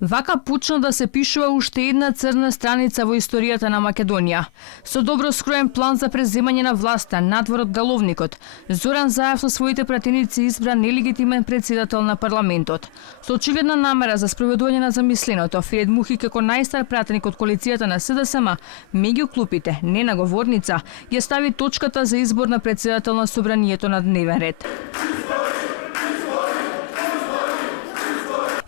Вака почна да се пишува уште една црна страница во историјата на Македонија. Со добро скроен план за преземање на власта надвор од галовникот, Зоран Заев со своите пратеници избра нелегитимен председател на парламентот. Со очигледна намера за спроведување на замисленото, Фирет Мухи како најстар пратеник од коалицијата на СДСМ, меѓу клупите, не на говорница, ја стави точката за избор на председател на собранието на дневен ред.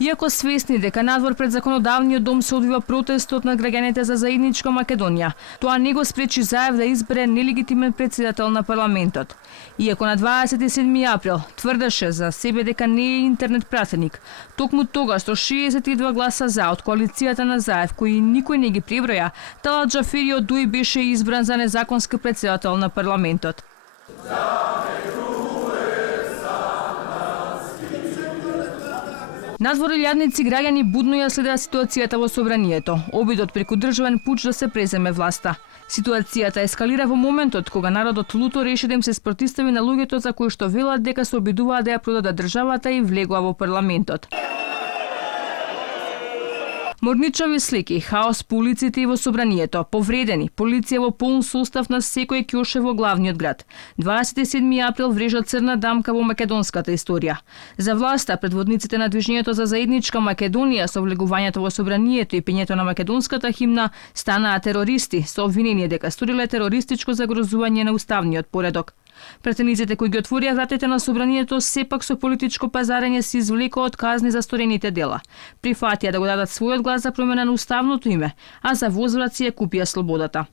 Иако свесни дека надвор пред законодавниот дом се одвива протестот на граѓаните за заедничка Македонија, тоа не го спречи Заев да избере нелегитимен председател на парламентот. Иако на 27 април тврдеше за себе дека не е интернет пратеник, токму тогаш со 62 гласа за од коалицијата на Заев, кои никој не ги преброја, Талат Џафери од ДУИ беше избран за незаконски председател на парламентот. Надвор илјадници граѓани будно ја следеа ситуацијата во собранието, обидот преку државен пуч да се преземе власта. Ситуацијата ескалира во моментот кога народот луто реши да им се спротистави на луѓето за кои што велат дека се обидуваа да ја продадат државата и влегоа во парламентот. Морничави слики, хаос по улиците и во собранието, повредени, полиција во полн состав на секој ќоше во главниот град. 27 април врежа црна дамка во македонската историја. За власта, предводниците на движењето за заедничка Македонија со влегувањето во собранието и пењето на македонската химна станаа терористи со обвинение дека сториле терористичко загрозување на уставниот поредок. Пратениците кои ги отворија вратите на собранието сепак со политичко пазарење се извлекоа од казни за сторените дела. Прифатија да го дадат својот глас за промена на уставното име, а за возврат си ја купија слободата.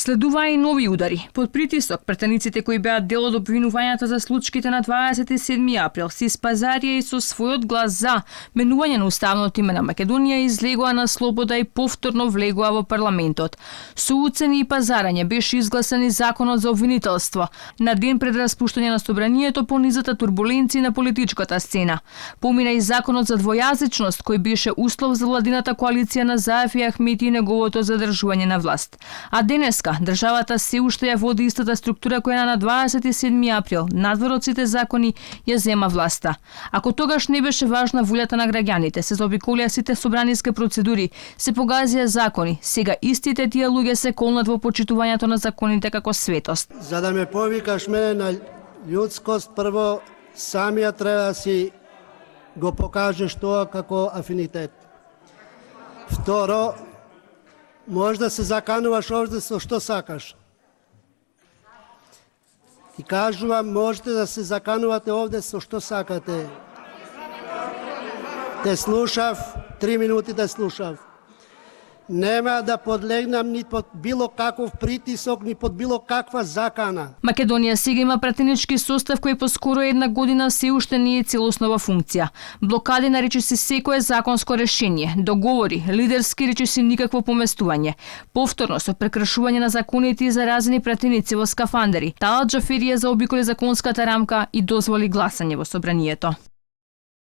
Следуваа и нови удари. Под притисок, пратениците кои беа дел од обвинувањата за случките на 27 април се испазарија и со својот глас за менување на уставното име на Македонија излегоа на слобода и повторно влегоа во парламентот. Со уцени и пазарање беше изгласен и законот за обвинителство, на ден пред распуштање на собранието по низата турбуленции на политичката сцена. Помина и законот за двојазичност, кој беше услов за владината коалиција на Заев и Ахмети и неговото задржување на власт. А денеска државата се уште ја води истата структура која на 27 април, надвор од сите закони, ја зема власта. Ако тогаш не беше важна волјата на граѓаните, се заобиколија сите собраниски процедури, се погазија закони, сега истите тие луѓе се колнат во почитувањето на законите како светост. За да ме повикаш мене на људскост, прво самија треба да си го покажеш тоа како афинитет. Второ, може да се закануваш овде со што сакаш. И кажувам, можете да се заканувате овде со што сакате. Те слушав, 3 минути да слушав. Нема да подлегнам ни под било каков притисок, ни под било каква закана. Македонија сега има пратенички состав кој по скоро една година се уште не е целосно во функција. Блокади нарече се секое законско решение, договори, лидерски рече се никакво поместување. Повторно со прекршување на законите и заразени пратеници во скафандери, Талат Џафери ја заобиколи законската рамка и дозволи гласање во собранието.